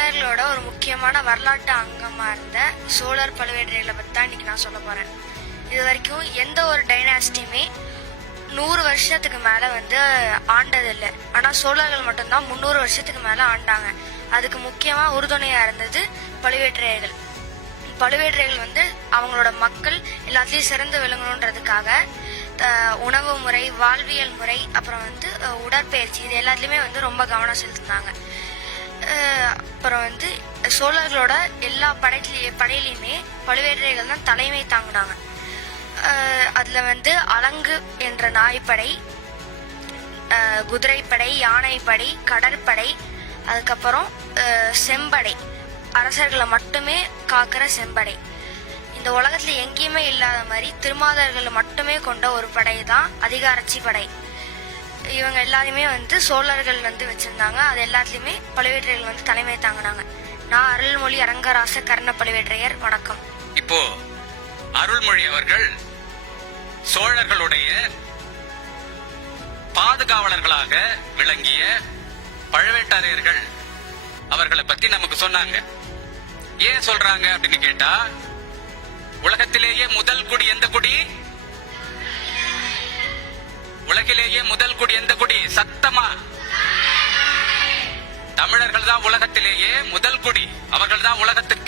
சோழர்களோட ஒரு முக்கியமான வரலாற்று அங்கமாக இருந்த சோழர் பழுவேற்றையர்களை பற்றி தான் இன்றைக்கி நான் சொல்ல போகிறேன் இது வரைக்கும் எந்த ஒரு டைனாஸ்டியுமே நூறு வருஷத்துக்கு மேலே வந்து ஆண்டதில்லை ஆனால் சோழர்கள் மட்டும்தான் முந்நூறு வருஷத்துக்கு மேலே ஆண்டாங்க. அதுக்கு முக்கியமாக உறுதுணையாக இருந்தது பழுவேற்றையர்கள் பழுவேற்றையர்கள் வந்து அவங்களோட மக்கள் எல்லாத்தையும் சிறந்து விளங்கணுன்றதுக்காக உணவு முறை வாழ்வியல் முறை அப்புறம் வந்து உடற்பயிற்சி இது எல்லாத்துலேயுமே வந்து ரொம்ப கவனம் செலுத்தினாங்க. அப்புறம் வந்து சோழர்களோட எல்லா படையில படையிலையுமே பழுவேற்றையர்கள் தான் தலைமை தாங்கினாங்க. அதில் வந்து அலங்கு என்ற நாய்ப்படை குதிரைப்படை யானைப்படை கடற்படை அதுக்கப்புறம் செம்படை. அரசர்களை மட்டுமே காக்கிற செம்படை. இந்த உலகத்தில் எங்கேயுமே இல்லாத மாதிரி திருமாதர்களை மட்டுமே கொண்ட ஒரு படை தான் அதிகாரச்சி படை. இவங்க எல்லாருமே வந்து சோழர்கள் வந்து வச்சிருந்தாங்க. அது எல்லாத்துலயுமே பழுவேற்றையர்கள் வந்து தலைமை தாங்கினாங்க. நான் அருள்மொழி அரங்கராச கர்ண பழுவேற்றையர் வணக்கம். இப்போ அருள்மொழி அவர்கள் சோழர்களுடைய பாதுகாவலர்களாக விளங்கிய பழுவேட்டரையர்கள் அவர்களை பத்தி நமக்கு சொன்னாங்க. ஏன் சொல்றாங்க அப்படின்னு கேட்டா உலகத்திலேயே முதல் குடி எந்த குடி உலகிலேயே முதல் குடி எந்த குடி? சத்தமா? தமிழர்கள் தான் உலகத்திலேயே முதல் குடி. அவர்கள் தான் உலகத்திற்கு